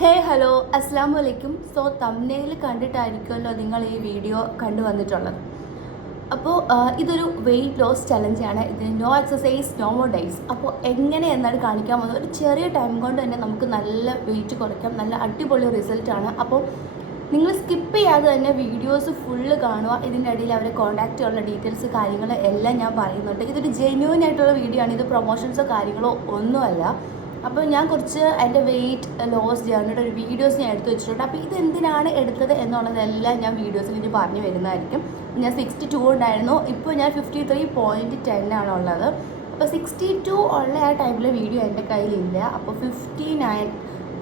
ഹേ hello. അസ്സാം വലൈക്കും so തമ്നയിൽ കണ്ടിട്ടായിരിക്കുമല്ലോ നിങ്ങൾ ഈ വീഡിയോ കണ്ടുവന്നിട്ടുള്ളത് അപ്പോൾ ഇതൊരു വെയിറ്റ് ലോസ് ചലഞ്ചാണ് ഇത് നോ എക്സസൈസ് നോ മോ ഡൈസ് അപ്പോൾ എങ്ങനെ എന്നാണ് കാണിക്കാൻ പോകുന്നത്? ഒരു ചെറിയ ടൈം കൊണ്ട് തന്നെ നമുക്ക് നല്ല വെയിറ്റ് കുറയ്ക്കാം. നല്ല അടിപൊളി റിസൾട്ടാണ് അപ്പോൾ നിങ്ങൾ സ്കിപ്പ് ചെയ്യാതെ തന്നെ വീഡിയോസ് ഫുള്ള് കാണുക. ഇതിന്റെ ഇടയിൽ അവരെ കോൺടാക്റ്റ് ചെയ്യാനുള്ള ഡീറ്റെയിൽസ് കാര്യങ്ങൾ എല്ലാം ഞാൻ പറയുന്നുണ്ട്. ഇതൊരു ജെന്യൂൻ ആയിട്ടുള്ള വീഡിയോ ആണ്. ഇത് പ്രൊമോഷൻസോ കാര്യങ്ങളോ ഒന്നുമല്ല. അപ്പോൾ ഞാൻ കുറച്ച് എന്റെ വെയിറ്റ് ലോസ് ചെയ്യാനുള്ള ഒരു വീഡിയോസ് ഞാൻ എടുത്ത് വെച്ചിട്ടുണ്ട്. അപ്പോൾ ഇത് എന്തിനാണ് എടുത്തത് എന്നുള്ളതെല്ലാം ഞാൻ വീഡിയോസിൽ ഇനി പറഞ്ഞു വരുന്നതായിരിക്കും. ഞാൻ സിക്സ്റ്റി ടു ഉണ്ടായിരുന്നു ഇപ്പോൾ ഞാൻ ഫിഫ്റ്റി ത്രീ പോയിന്റ് ടെൻ ആണുള്ളത്. അപ്പോൾ സിക്സ്റ്റി ടു ഉള്ള ആ ടൈമിലെ വീഡിയോ എന്റെ കയ്യിലില്ല. അപ്പോൾ ഫിഫ്റ്റി നയൻ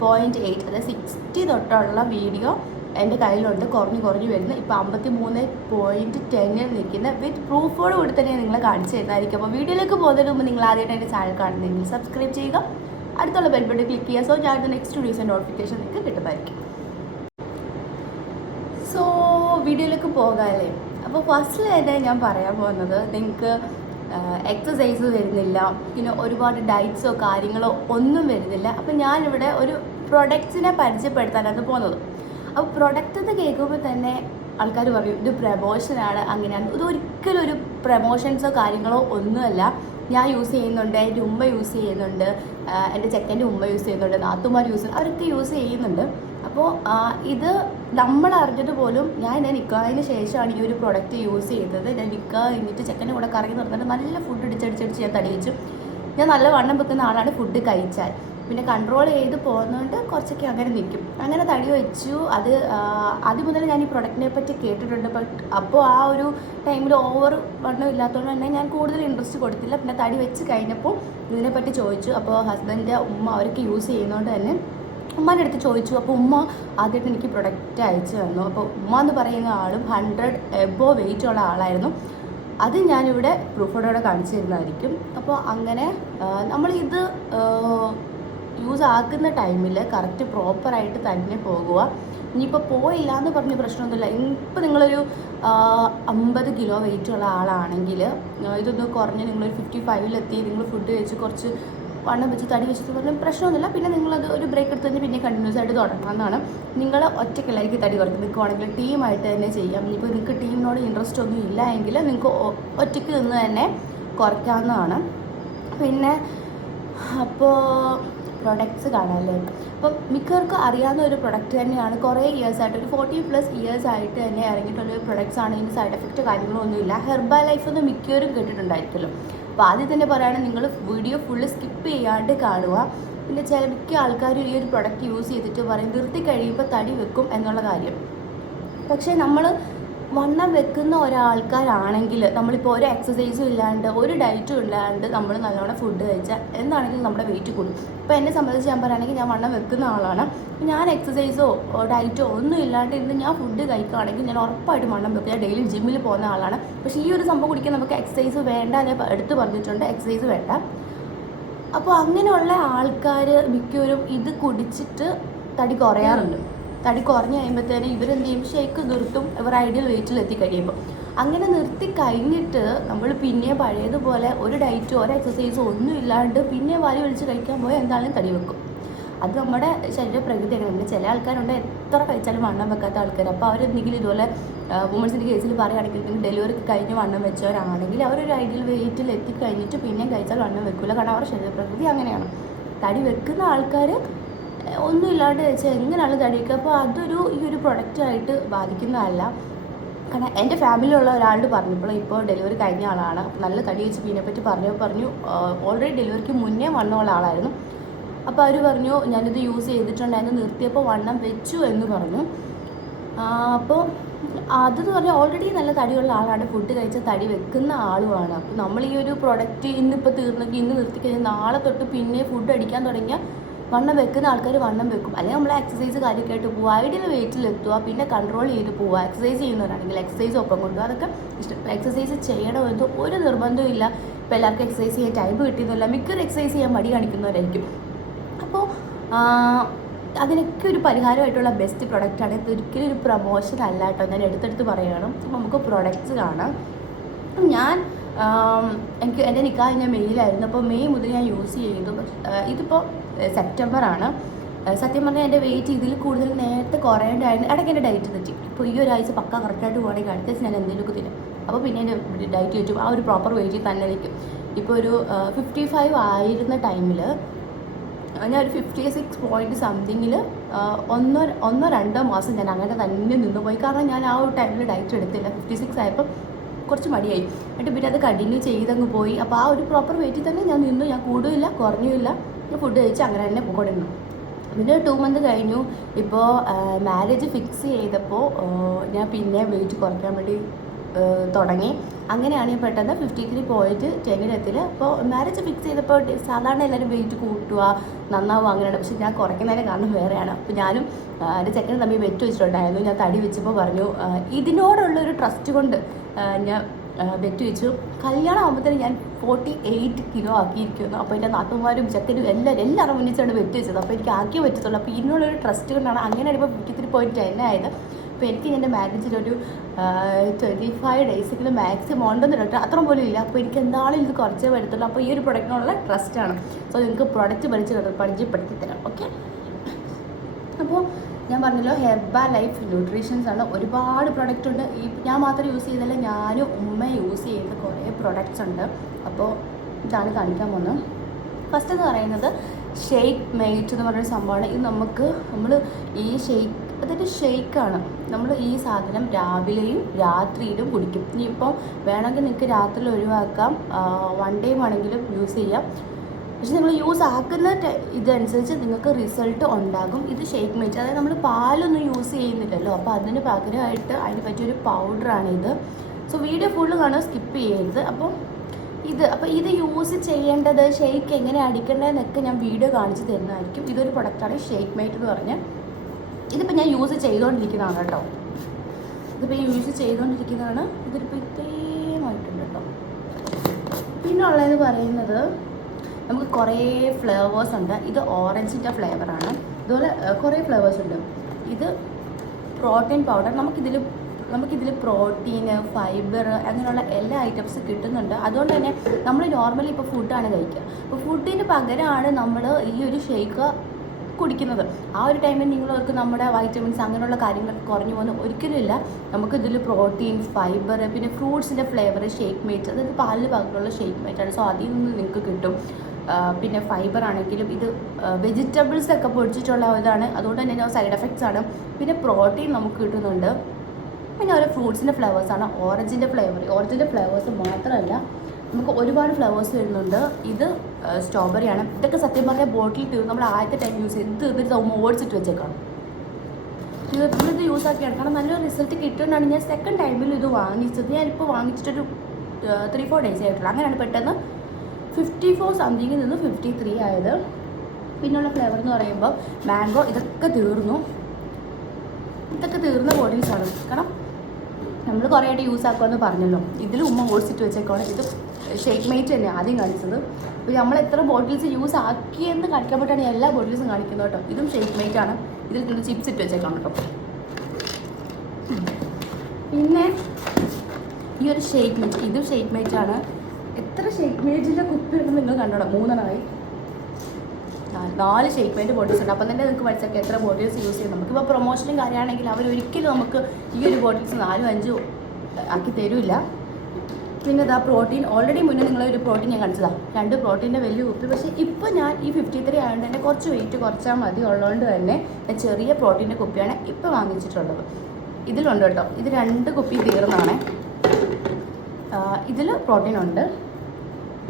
പോയിന്റ് എയ്റ്റ് അതായത് സിക്സ്റ്റി തൊട്ടുള്ള വീഡിയോ എന്റെ കയ്യിലുണ്ട്. കുറഞ്ഞ് കുറഞ്ഞ് വരുന്നു. ഇപ്പോൾ അമ്പത്തി മൂന്ന് പോയിന്റ് ടെന്നിൽ നിൽക്കുന്ന വിത്ത് പ്രൂഫോട് കൂടി തന്നെ നിങ്ങളെ കാണിച്ചു തരുന്നതായിരിക്കും. അപ്പോൾ വീഡിയോയിലേക്ക് പോകുന്നതിന് മുമ്പ് നിങ്ങൾ ആദ്യമായിട്ട് എന്റെ ചാനൽ കാണുന്നെങ്കിൽ സബ്സ്ക്രൈബ് ചെയ്യുക. അടുത്തുള്ള ബെൽ ബട്ടൺ ക്ലിക്ക് ചെയ്യുക. സോ ഞാൻ നെക്സ്റ്റ് വീഡിയോസിന്റെ നോട്ടിഫിക്കേഷൻ നിങ്ങൾക്ക് കിട്ടുമായിരിക്കും. സോ വീഡിയോയിലേക്ക് പോകാമല്ലേ അപ്പോൾ ഫസ്റ്റിൽ തന്നെ ഞാൻ പറയാൻ പോകുന്നത് നിങ്ങൾക്ക് എക്സസൈസ് വരുന്നില്ല. പിന്നെ ഒരുപാട് ഡയറ്റ്സോ കാര്യങ്ങളോ ഒന്നും വരുന്നില്ല. അപ്പോൾ ഞാനിവിടെ ഒരു പ്രൊഡക്ട്സിനെ പരിചയപ്പെടുത്താനാണ് പോകുന്നത്. അപ്പോൾ പ്രൊഡക്റ്റ് എന്ന് കേൾക്കുമ്പോൾ തന്നെ ആൾക്കാർ പറയും ഇത് പ്രമോഷനാണ് അങ്ങനെയാണ്. ഇത് ഒരിക്കലും ഒരു പ്രമോഷൻസോ കാര്യങ്ങളോ ഒന്നുമല്ല. ഞാൻ യൂസ് ചെയ്യുന്നുണ്ട് എന്റെ ഉമ്മ യൂസ് ചെയ്യുന്നുണ്ട് എന്റെ ചെക്കന്റെ ഉമ്മ യൂസ് ചെയ്യുന്നുണ്ട് നാത്തുമാർ യൂസ് അവരൊക്കെ യൂസ് ചെയ്യുന്നുണ്ട്. അപ്പോൾ ഇത് നമ്മൾ അറിഞ്ഞിട്ട് പോലും ഞാൻ എന്റെ നിൽക്കാതിന് ശേഷമാണ് ഈ ഒരു പ്രൊഡക്റ്റ് യൂസ് ചെയ്തത്. ഞാൻ നിൽക്കുക കഴിഞ്ഞിട്ട് ചെക്കന്റെ കൂടെ കറങ്ങി നടന്നിട്ട് നല്ല ഫുഡ് അടിച്ചടിച്ചടിച്ച് ഞാൻ തടിയിച്ചു ഞാൻ നല്ല വണ്ണം വെക്കുന്ന ആളാണ് ഫുഡ് കഴിച്ചാൽ. പിന്നെ കൺട്രോൾ ചെയ്ത് പോകുന്നതുകൊണ്ട് കുറച്ചൊക്കെ അങ്ങനെ നിൽക്കും അങ്ങനെ തടി വെച്ചു. അത് ആദ്യം മുതൽ ഞാൻ ഈ പ്രൊഡക്റ്റിനെ പറ്റി കേട്ടിട്ടുണ്ട്. ബട്ട് അപ്പോൾ ആ ഒരു ടൈമിൽ ഓവർ വണ്ണം ഇല്ലാത്തതുകൊണ്ട് തന്നെ ഞാൻ കൂടുതൽ ഇൻട്രസ്റ്റ് കൊടുത്തില്ല. പിന്നെ തടി വെച്ച് കഴിഞ്ഞപ്പോൾ ഇതിനെപ്പറ്റി ചോദിച്ചു. അപ്പോൾ ഹസ്ബൻഡിന്റെ ഉമ്മ അവരൊക്കെ യൂസ് ചെയ്യുന്നതുകൊണ്ട് തന്നെ ഉമ്മാന്റെ അടുത്ത് ചോദിച്ചു. അപ്പോൾ ഉമ്മ ആദ്യമായിട്ട് എനിക്ക് പ്രൊഡക്റ്റ് അയച്ചു തന്നു. അപ്പോൾ ഉമ്മ എന്ന് പറയുന്ന ആളും ഹൺഡ്രഡ് എബോ വെയിറ്റ് ഉള്ള ആളായിരുന്നു. അത് ഞാനിവിടെ പ്രൂഫോടെ കാണിച്ചു തരുന്നതായിരിക്കും. അപ്പോൾ അങ്ങനെ നമ്മൾ ഇത് യൂസ് ആക്കുന്ന ടൈമിൽ കറക്റ്റ് പ്രോപ്പറായിട്ട് തന്നെ പോകുക ഇനിയിപ്പോൾ പോയില്ല എന്ന് പറഞ്ഞ പ്രശ്നമൊന്നുമില്ല. ഇപ്പോൾ നിങ്ങളൊരു അമ്പത് കിലോ വെയിറ്റ് ഉള്ള ആളാണെങ്കിൽ ഇതൊന്ന് കുറഞ്ഞ് നിങ്ങളൊരു ഫിഫ്റ്റി ഫൈവിലെത്തി നിങ്ങൾ ഫുഡ് കഴിച്ച് കുറച്ച് വണ്ണം വെച്ച് തടി വെച്ചിട്ട് പറഞ്ഞാൽ പ്രശ്നമൊന്നുമില്ല. പിന്നെ നിങ്ങളത് ഒരു ബ്രേക്ക് എടുത്ത് തന്നെ പിന്നെ കണ്ടിന്യൂസ് ആയിട്ട് തുടങ്ങാമെന്നാണ് നിങ്ങൾ ഒറ്റയ്ക്കല്ലായിരിക്കും തടി കുറയ്ക്കും നിൽക്കുവാണെങ്കിൽ ടീമായിട്ട് തന്നെ ചെയ്യാം. ഇനിയിപ്പോൾ നിങ്ങൾക്ക് ടീമിനോട് ഇൻട്രസ്റ്റ് ഒന്നും ഇല്ല എങ്കിൽ നിങ്ങൾക്ക് ഒറ്റയ്ക്ക് നിന്ന് തന്നെ കുറയ്ക്കാവുന്നതാണ്. പിന്നെ അപ്പോൾ പ്രൊഡക്ട്സ് കാണാമല്ലേ അപ്പം മിക്കവർക്കും അറിയാവുന്ന ഒരു പ്രൊഡക്റ്റ് തന്നെയാണ്. കുറേ ഇയേഴ്സ് ആയിട്ട് ഒരു ഫോർട്ടി പ്ലസ് ഇയേഴ്സ് ആയിട്ട് തന്നെ ഇറങ്ങിയിട്ടുള്ള ഒരു പ്രൊഡക്ട്സ് ആണ്. ഇതിന് സൈഡ് എഫക്റ്റ് കാര്യങ്ങളൊന്നുമില്ല. ഹെർബ ലൈഫ് എന്ന് മിക്കവരും കേട്ടിട്ടുണ്ടായിരിക്കുമല്ലോ. അപ്പോൾ ആദ്യം തന്നെ പറയുകയാണെങ്കിൽ നിങ്ങൾ വീഡിയോ ഫുള്ള് സ്കിപ്പ് ചെയ്യാണ്ട് കാണുക. പിന്നെ ചില മിക്ക ആൾക്കാരും ഈ ഒരു പ്രൊഡക്റ്റ് യൂസ് ചെയ്തിട്ട് പറയും നിർത്തി കഴിയുമ്പോൾ തടി വെക്കും എന്നുള്ള കാര്യം. പക്ഷേ നമ്മൾ വണ്ണം വെക്കുന്ന ഒരാൾക്കാരാണെങ്കിൽ നമ്മളിപ്പോൾ ഒരു എക്സസൈസും ഇല്ലാണ്ട് ഒരു ഡയറ്റും ഇല്ലാണ്ട് നമ്മൾ നല്ലോണം ഫുഡ് കഴിച്ചാൽ എന്താണെങ്കിലും നമ്മുടെ വെയിറ്റ് കൂടും. ഇപ്പോൾ എന്നെ സംബന്ധിച്ച് ഞാൻ പറയുകയാണെങ്കിൽ ഞാൻ വണ്ണം വെക്കുന്ന ആളാണ്. ഞാൻ എക്സസൈസോ ഡയറ്റോ ഒന്നും ഇല്ലാണ്ട് ഇന്ന് ഞാൻ ഫുഡ് കഴിക്കുകയാണെങ്കിൽ ഞാൻ ഉറപ്പായിട്ടും വണ്ണം വെക്കും. ഞാൻ ഡെയിലി ജിമ്മിൽ പോകുന്ന ആളാണ്. പക്ഷേ ഈ ഒരു സംഭവം കുടിക്കാൻ നമുക്ക് എക്സസൈസ് വേണ്ട ഞാൻ എടുത്തു പറഞ്ഞിട്ടുണ്ട്. എക്സസൈസ് വേണ്ട. അപ്പോൾ അങ്ങനെയുള്ള ആൾക്കാർ മിക്കവരും ഇത് കുടിച്ചിട്ട് തടി കുറയാറുണ്ട്. തടി കുറഞ്ഞു കഴിയുമ്പോഴത്തേനും ഇവരെന്ത് ചെയ്യും? ഷേക്ക് നിർത്തും. ഇവർ ഐഡിയൽ വെയിറ്റിൽ എത്തി കഴിയുമ്പോൾ അങ്ങനെ നിർത്തി കഴിഞ്ഞിട്ട് നമ്മൾ പിന്നെ പഴയതുപോലെ ഒരു ഡയറ്റോ ഒരു എക്സസൈസോ ഒന്നും ഇല്ലാണ്ട് പിന്നെ വാരി വലിച്ച് കഴിക്കാൻ പോയാൽ എന്തായാലും തടി വെക്കും. അത് നമ്മുടെ ശരീരപ്രകൃതി നമ്മൾ ചില ആൾക്കാരുണ്ട് എത്ര കഴിച്ചാലും വണ്ണം വെക്കാത്ത ആൾക്കാർ അപ്പോൾ അവരെന്തെങ്കിലും ഇതുപോലെ വുമൻസിന്റെ കേസിൽ പറയുകയാണെങ്കിൽ ഡെലിവറി കഴിഞ്ഞ് വണ്ണം വെച്ചവരാണെങ്കിൽ അവരൊരു ഐഡിയൽ വെയിറ്റിൽ എത്തിക്കഴിഞ്ഞിട്ട് പിന്നെയും കഴിച്ചാൽ വണ്ണം വെക്കില്ല കാരണം അവരുടെ ശരീരപ്രകൃതി അങ്ങനെയാണ്. തടി വെക്കുന്ന ആൾക്കാർ ഒന്നും ഇല്ലാണ്ട് വെച്ചാൽ എങ്ങനെയാണ് തടിയൊക്കെ അപ്പോൾ അതൊരു ഈ ഒരു പ്രൊഡക്റ്റായിട്ട് ബാധിക്കുന്നതല്ല. കാരണം എന്റെ ഫാമിലിയിലുള്ള ഒരാളോട് പറഞ്ഞപ്പോൾ ഇപ്പോൾ ഡെലിവറി കഴിഞ്ഞ ആളാണ്. നല്ല തടി വെച്ച് പിന്നെ പറ്റി പറഞ്ഞു പറഞ്ഞു ഓൾറെഡി ഡെലിവറിക്ക് മുന്നേ വണ്ണമുള്ള ആളായിരുന്നു. അപ്പോൾ അവർ പറഞ്ഞു ഞാനിത് യൂസ് ചെയ്തിട്ടുണ്ടായിരുന്നു നിർത്തിയപ്പോൾ വണ്ണം വെച്ചു എന്ന് പറഞ്ഞു. അപ്പോൾ അതെന്ന് പറഞ്ഞാൽ ഓൾറെഡി നല്ല തടിയുള്ള ആളാണ്. ഫുഡ് കഴിച്ച തടി വെക്കുന്ന ആളുമാണ്. അപ്പോൾ നമ്മൾ ഈ ഒരു പ്രൊഡക്റ്റ് ഇന്നിപ്പോൾ തീർന്നെങ്കിൽ ഇന്ന് നിർത്തി കഴിഞ്ഞാൽ നാളെ തൊട്ട് പിന്നെ ഫുഡ് അടിക്കാൻ തുടങ്ങിയാൽ വണ്ണം വെക്കുന്ന ആൾക്കാർ വണ്ണം വെക്കും. അല്ലെങ്കിൽ നമ്മൾ എക്സസൈസ് കാര്യമൊക്കെ ആയിട്ട് പോവുക ഐഡിയൽ വെയിറ്റിൽ എത്തുക പിന്നെ കൺട്രോൾ ചെയ്ത് പോവുക എക്സസൈസ് ചെയ്യുന്നവരാണെങ്കിൽ എക്സസൈസ് ഒപ്പം കൊണ്ടുപോകുക അതൊക്കെ ഇഷ്ടം. എക്സസൈസ് ചെയ്യണമെന്ന് ഒരു നിർബന്ധവും ഇല്ല. ഇപ്പോൾ എല്ലാവർക്കും എക്സസൈസ് ചെയ്യാൻ ടൈം കിട്ടിയെന്നില്ല മിക്കവർ എക്സസൈസ് ചെയ്യാൻ മടി കാണിക്കുന്നവരായിരിക്കും. അപ്പോൾ അതിനൊക്കെ ഒരു പരിഹാരമായിട്ടുള്ള ബെസ്റ്റ് പ്രൊഡക്റ്റാണ് ഇത് ഒരിക്കലും ഒരു പ്രൊമോഷൻ അല്ല കേട്ടോ. ഞാൻ എടുത്തെടുത്ത് പറയണം അപ്പോൾ നമുക്ക് പ്രൊഡക്റ്റ്സ് കാണാം. ഞാൻ എനിക്ക് എന്റെ നിക്കാഹ് ഞാൻ മെയ്യിലായിരുന്നു അപ്പോൾ മെയ് മുതൽ ഞാൻ യൂസ് ചെയ്തു. ഇതിപ്പോൾ സെപ്റ്റംബർ ആണ് സത്യം പറഞ്ഞാൽ എന്റെ വെയിറ്റ് ഇതിൽ കൂടുതൽ നേരത്തെ കുറയേണ്ടായിരുന്നു. ഇടയ്ക്ക് എന്റെ ഡയറ്റ് തെറ്റി. ഇപ്പോൾ ഈ ഒരാഴ്ച പക്ക കറക്റ്റായിട്ട് പോകണമെങ്കിൽ അടുത്ത ഞാൻ എന്തെങ്കിലുമൊക്കെ തരും അപ്പോൾ പിന്നെ എന്റെ ഡയറ്റ് വെച്ചു. ആ ഒരു പ്രോപ്പർ വെയിറ്റിൽ തന്നെ നിൽക്കും. ഇപ്പോൾ ഒരു ഫിഫ്റ്റി ഫൈവ് ആയിരുന്ന ടൈമിൽ ഞാൻ ഒരു ഫിഫ്റ്റി സിക്സ് പോയിന്റ് സംതിങ്ങിൽ ഒന്നോ ഒന്നോ രണ്ടോ മാസം ഞാൻ അങ്ങനെ തന്നെ നിന്ന് പോയി. കാരണം ഞാൻ ആ ഒരു ടൈമിൽ ഡയറ്റ് എടുത്തില്ല. ഫിഫ്റ്റി സിക്സ് ആയപ്പോൾ കുറച്ച് മടിയായി. എന്നിട്ട് പിന്നെ അത് കണ്ടിന്യൂ ചെയ്തങ്ങ് പോയി. അപ്പോൾ ആ ഒരു പ്രോപ്പർ വെയിറ്റിൽ തന്നെ ഞാൻ നിന്നു. ഞാൻ കൂടുകയില്ല കുറഞ്ഞുമില്ല ഞാൻ ഫുഡ് കഴിച്ച് അങ്ങനെ തന്നെ കൊടുക്കണം പിന്നെ ടു മന്ത് കഴിഞ്ഞു. ഇപ്പോൾ മാരേജ് ഫിക്സ് ചെയ്തപ്പോൾ ഞാൻ പിന്നെ വെയിറ്റ് കുറയ്ക്കാൻ വേണ്ടി തുടങ്ങി. അങ്ങനെയാണ് ഞാൻ പെട്ടെന്ന് ഫിഫ്റ്റി ത്രീ പോയിന്റ് ടെന്നിലെത്തിൽ അപ്പോൾ മാരേജ് ഫിക്സ് ചെയ്തപ്പോൾ സാധാരണ എല്ലാവരും വെയിറ്റ് കൂട്ടുക നന്നാവുക അങ്ങനെയാണ്. പക്ഷെ ഞാൻ കുറയ്ക്കുന്നതിന് കാരണം വേറെയാണ്. അപ്പോൾ ഞാനും എന്റെ ചെക്കനും തമ്മിൽ വെറ്റ് വെച്ചിട്ടുണ്ടായിരുന്നു. ഞാൻ തടി വെച്ചപ്പോൾ പറഞ്ഞു ഇതിനോടുള്ള ഒരു ട്രസ്റ്റ് കൊണ്ട് ഞാൻ ബെറ്റ് വെച്ചു കല്യാണം ആകുമ്പോൾ ഞാൻ ഫോർട്ടി എയ്റ്റ് കിലോ ആക്കിയിരിക്കുന്നു. അപ്പോൾ എന്റെ നാത്തുമാരും ചെക്കനും എല്ലാവരും എല്ലാവരും മുന്നിച്ചാണ് ബെറ്റ് വെച്ചത് അപ്പോൾ എനിക്ക് ആക്കിയേ പറ്റത്തുള്ളൂ. അപ്പോൾ ഇതിനുള്ളൊരു ട്രസ്റ്റ് കൊണ്ടാണ് അങ്ങനെയാണ് ഇപ്പോൾ ഫിഫ്റ്റി പോയിന്റ് ടെൻ ആയത്. അപ്പോൾ എനിക്ക് എന്റെ മാരേജിലൊരു ട്വന്റി ഫൈവ് ഡേയ്സെങ്കിലും മാക്സിമം ഉണ്ടെന്ന് ഡോക്ടർ അത്ര പോലും ഇല്ല. അപ്പോൾ എനിക്ക് എന്താണെങ്കിലും ഇത് കുറച്ചേ വരത്തുള്ളൂ അപ്പോൾ ഈ ഒരു പ്രൊഡക്റ്റിനുള്ള ട്രസ്റ്റാണ് സോ നിങ്ങൾക്ക് പ്രൊഡക്റ്റ് പഠിച്ച് പരിചയപ്പെടുത്തി തരാം. ഓക്കെ അപ്പോൾ ഞാൻ പറഞ്ഞല്ലോ ഹെർബ ലൈഫ് ന്യൂട്രീഷൻസ് ആണ്. ഒരുപാട് പ്രൊഡക്റ്റ് ഉണ്ട്. ഈ ഞാൻ മാത്രം യൂസ് ചെയ്തല്ല ഞാനും ഉമ്മ യൂസ് ചെയ്ത കുറേ പ്രൊഡക്റ്റ്സ് ഉണ്ട്. അപ്പോൾ ഇതാണ് കാണിക്കാൻ പോകുന്നത്. ഫസ്റ്റ് എന്ന് പറയുന്നത് ഷെയ്ക്ക് മെയ്റ്റ് എന്ന് പറഞ്ഞൊരു സംഭവമാണ്. ഇത് നമുക്ക് നമ്മൾ ഈ ഷെയ്ക്ക് അതൊരു ഷെയ്ക്കാണ് നമ്മൾ ഈ സാധനം രാവിലെയും രാത്രിയിലും കുടിക്കും. ഇനിയിപ്പോൾ വേണമെങ്കിൽ നിങ്ങൾക്ക് രാത്രിയിൽ ഒഴിവാക്കാം. വൺ ഡേ ആണെങ്കിലും യൂസ് ചെയ്യാം. പക്ഷെ നിങ്ങൾ യൂസ് ആക്കുന്ന ഇതനുസരിച്ച് നിങ്ങൾക്ക് റിസൾട്ട് ഉണ്ടാകും. ഇത് ഷേക്ക് മേച്ച് അതായത് നമ്മൾ പാലൊന്നും യൂസ് ചെയ്യുന്നില്ലല്ലോ. അപ്പോൾ അതിന് പകരമായിട്ട് അതിന് പറ്റിയൊരു പൗഡറാണ് ഇത് സോ വീഡിയോ ഫുള്ള് കാണുക സ്കിപ്പ് ചെയ്യരുത്. അപ്പോൾ ഇത് അപ്പോൾ ഇത് യൂസ് ചെയ്യേണ്ടത് ഷേക്ക് എങ്ങനെ അടിക്കേണ്ടതെന്നൊക്കെ ഞാൻ വീഡിയോ കാണിച്ച് തരുന്നതായിരിക്കും. ഇതൊരു പ്രൊഡക്റ്റാണ് ഷേക്ക് മേറ്റ് എന്ന് പറഞ്ഞ്. ഇതിപ്പോൾ ഞാൻ യൂസ് ചെയ്തുകൊണ്ടിരിക്കുന്നതാണ് കേട്ടോ. ഇതിപ്പോൾ യൂസ് ചെയ്തുകൊണ്ടിരിക്കുന്നതാണ് ഇതിലിപ്പോൾ ഇത്രയുമായിട്ടുണ്ട് കേട്ടോ. പിന്നെ ഉള്ളതെന്ന് പറയുന്നത് നമുക്ക് കുറേ ഫ്ലേവേഴ്സ് ഉണ്ട്. ഇത് ഓറഞ്ചിന്റെ ഫ്ലേവറാണ്. ഇതുപോലെ കുറേ ഫ്ലേവേഴ്സ് ഉണ്ട്. ഇത് പ്രോട്ടീൻ പൗഡർ. നമുക്കിതിൽ നമുക്കിതിൽ പ്രോട്ടീന് ഫൈബർ അങ്ങനെയുള്ള എല്ലാ ഐറ്റംസ് കിട്ടുന്നുണ്ട്. അതുകൊണ്ട് തന്നെ നമ്മൾ നോർമലി ഇപ്പോൾ ഫുഡാണ് കഴിക്കുക. അപ്പോൾ ഫുഡിന് പകരമാണ് നമ്മൾ ഈ ഒരു ഷേക്ക് കുടിക്കുന്നത്. ആ ഒരു ടൈമിൽ നിങ്ങൾക്ക് നമ്മുടെ വൈറ്റമിൻസ് അങ്ങനെയുള്ള കാര്യങ്ങളൊക്കെ കുറഞ്ഞു പോകുന്ന. ഒരിക്കലുമില്ല. നമുക്ക് ഇതിൽ പ്രോട്ടീൻ ഫൈബർ പിന്നെ ഫ്രൂട്ട്സിന്റെ ഫ്ലേവർ ഷേക്ക് മേറ്റ്. അതായത് പാലിൽ പകരമുള്ള ഷേക്ക് മേറ്റാണ്. സോ അതിൽ നിന്ന് നിങ്ങൾക്ക് കിട്ടും. പിന്നെ ഫൈബർ ആണെങ്കിലും ഇത് വെജിറ്റബിൾസ് ഒക്കെ പൊടിച്ചിട്ടുള്ള ഇതാണ്. അതുകൊണ്ട് തന്നെ സൈഡ് എഫക്ട്സ് ആണ്. പിന്നെ പ്രോട്ടീൻ നമുക്ക് കിട്ടുന്നുണ്ട്. പിന്നെ ഓരോ ഫ്രൂട്ട്സിന്റെ ഫ്ലേവേഴ്സാണ് ഓറഞ്ചിന്റെ ഫ്ലേവർ ഓറഞ്ചിന്റെ ഫ്ലേവേഴ്സ് മാത്രമല്ല നമുക്ക് ഒരുപാട് ഫ്ലവേഴ്സ് വരുന്നുണ്ട്. ഇത് സ്ട്രോബെറിയാണ് ഇതൊക്കെ സത്യം പറഞ്ഞാൽ ബോട്ടിൽ തീർന്ന് നമ്മൾ ആദ്യത്തെ ടൈം യൂസ് ചെയ്ത് തീർന്നിട്ട് ഓടിച്ചിട്ട് വെച്ചേക്കാം ഇത് യൂസ് ആക്കിയാണ്. കാരണം നല്ലൊരു റിസൾട്ട് കിട്ടുകൊണ്ടാണ് ഞാൻ സെക്കൻഡ് ടൈമിൽ ഇത് വാങ്ങിച്ചത്. ഞാനിപ്പോൾ വാങ്ങിച്ചിട്ടൊരു ത്രീ ഫോർ ഡേയ്സ് ആയിട്ടുള്ളൂ. അങ്ങനെയാണ് പെട്ടെന്ന് ഫിഫ്റ്റി ഫോർ സംതിങ്ങിൽ നിന്ന് ഫിഫ്റ്റി ത്രീ ആയത്. പിന്നുള്ള ഫ്ലേവർ എന്ന് പറയുമ്പോൾ മാംഗോ ഇതൊക്കെ തീർന്നു. ഇതൊക്കെ തീർന്ന ബോട്ടിൽസാണ് കാരണം നമ്മൾ കുറേ ആയിട്ട് യൂസ് ആക്കുമെന്ന് പറഞ്ഞല്ലോ. ഇതിൽ ഉമ്മ ഓടിച്ചിട്ട് വെച്ചേക്കാണ് ഇത് ഷേക്ക് മേറ്റ് തന്നെ ആദ്യം കാണിച്ചത്. അപ്പോൾ നമ്മൾ എത്ര ബോട്ടിൽസ് യൂസ് ആക്കിയെന്ന് കാണിക്കാൻ പറ്റാണ് എല്ലാ ബോട്ടിൽസും കാണിക്കുന്നത് കേട്ടോ. ഇതും ഷേക്ക് മേറ്റ് ആണ്. ഇതിൽ നിന്ന് ചിപ്സ് ഇട്ട് വെച്ചേക്കാം കേട്ടോ. പിന്നെ ഈ ഒരു ഷേക്ക് മേറ്റ് ഇതും ഷേക്ക് മേറ്റ് ആണ്. എത്ര ഷേക്ക് മേജിന്റെ കുപ്പി ഉണ്ടെന്ന് നിങ്ങൾ കണ്ടോളാം. മൂന്നെണ്ണമായി. നാല് ഷേക്ക് മേറ്റ് ബോട്ടിൽസ് ഉണ്ട്. അപ്പം തന്നെ നിങ്ങൾക്ക് മനസ്സിലാക്കി എത്ര ബോട്ടിൽസ് യൂസ് ചെയ്യും. നമുക്കിപ്പോൾ പ്രൊമോഷനും കാര്യമാണെങ്കിൽ അവർ ഒരിക്കലും നമുക്ക് ഈ ഒരു ബോട്ടിൽസ് നാലും അഞ്ചും ആക്കി തരില്ല. പിന്നെ ഇതാ പ്രോട്ടീൻ ഓൾറെഡി മുന്നേ നിങ്ങളൊരു പ്രോട്ടീൻ ഞാൻ കാണിച്ചതാണ് രണ്ട് പ്രോട്ടീന്റെ വലിയ കുപ്പി. പക്ഷേ ഇപ്പോൾ ഞാൻ ഈ ഫിഫ്റ്റി ത്രീ ആയതുകൊണ്ട് തന്നെ കുറച്ച് വെയിറ്റ് കുറച്ചാൽ മതി ഉള്ളതുകൊണ്ട് തന്നെ ചെറിയ പ്രോട്ടീന്റെ കുപ്പിയാണ് ഇപ്പോൾ വാങ്ങിച്ചിട്ടുള്ളത്. ഇതിലുണ്ട് കേട്ടോ. ഇത് രണ്ട് കുപ്പി തീർന്നാണ്. ഇതിൽ പ്രോട്ടീൻ ഉണ്ട്.